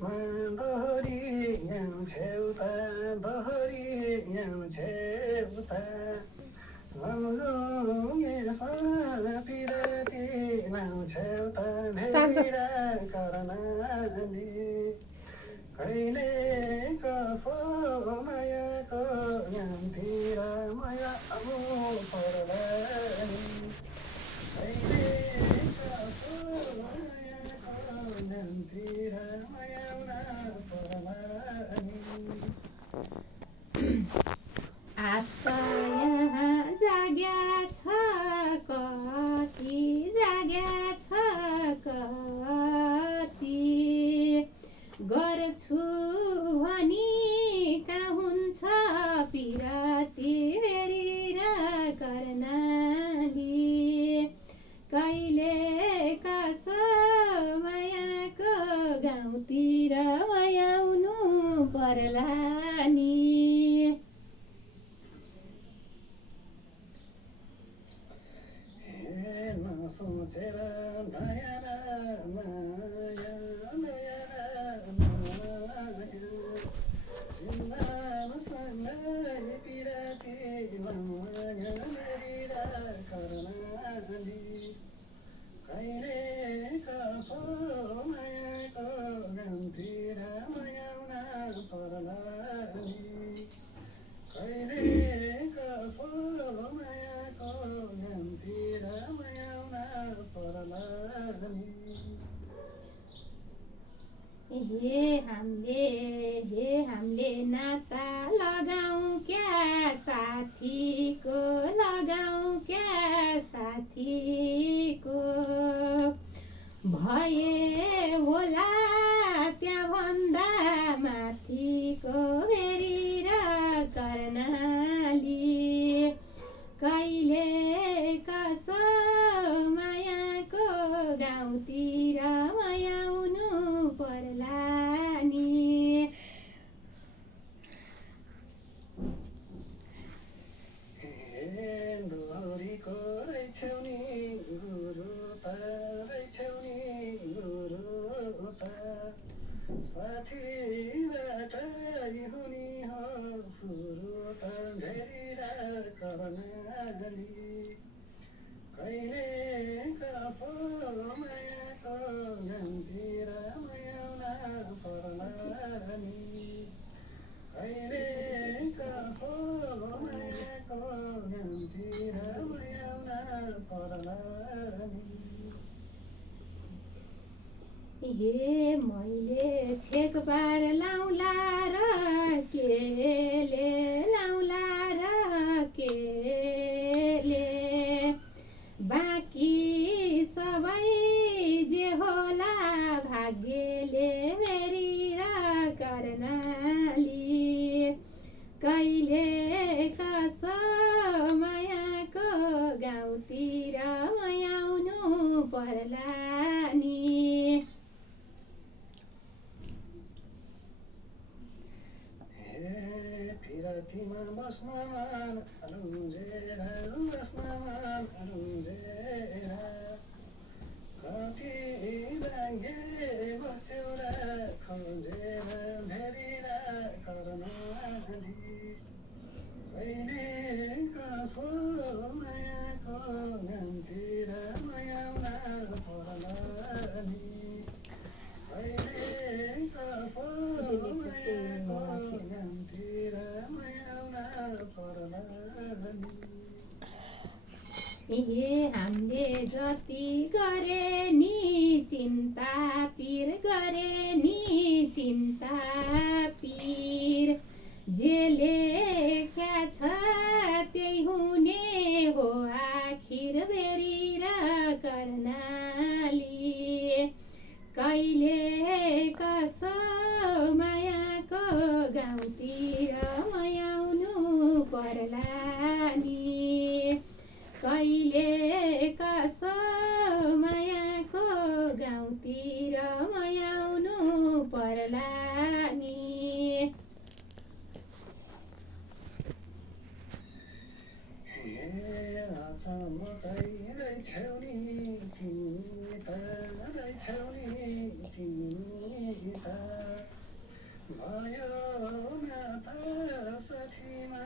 दोहोरी यहाँ छेउता दोहोरी यहाँ छेउता लमजुङे साँपिराती now छेउता vera Karnali कहिले कसो मायाको नामतिर माया आउनु पर्ला नि कहिले कसो मायाको नामतिर माया आउन पर्ला नि आस्था यहाँ जाग्या छ कति जाग्या छ कति गर्छु भनी कहाँ हुन्छ पिराती बेरी र कर्णाली कहिले कसो मायाको गाउँतिर आउनु पर्ला नि सोचेर दया र माया दया र माया सिन्दानसँगै पिराती माया मेरी र कर्णाली कहिले कसो मायाको गाउँतिर माया आउन पर्ला नि कहिले कसो मायाको गाउँतिर माया आउन पर्ला नि हे हामीले नाता लगाऊ क्या साथीको लगाऊ क्या साथीको भए होला त्यहाँभन्दा माथिको भेरी र कर्णाली कहिले कसो मायाको गाउँतिर माया आउनु पर्ला नि दोहोरीको रहेछौ नि गुरु त रहेछौ नि गुरु त साथीबाट हुने हो सुरु त भेरी र कर्णाली कहिले कसो मायाको गाउँतिर माया आउन पर्ला नि कहिले कसो मायाको गाउँतिर माया आउन पर्ला नि हे मैले छेकबार लाउला र केले लाउला र केले बाँकी सबै जे होला भाग्यले मेरी र कर्णाली कहिले कसो मायाको गाउँतिर माया आउनु पर्ला नि पिरातीमा बस्न मन रुन्जेर बस्न मन रुन्जेर कति बाङ्गे बस्यौ र खोजेर भेरी र कर्णाली कहिले कसो मायाको गाउँतिर माया आउन पर्ला नि कहिले कसो मायाको गाउँतिर माया आउन पर्ला नि हामीले जति गरे नि चिन्ता पिर गरे नि चिन्ता पिर जे लेख्या छ त्यही हुने हो आखिर बेरी र कर्णाली कहिले कसो मायाको गाउँतिर माया आउनु पर्ला नि कहिले कसो मायाको गाउँतिर माया आउनु पर्ला नि अचम्मकै रहेछौ नि तिमी त रहेछौ नि तिमी त भयो नाता साथीमा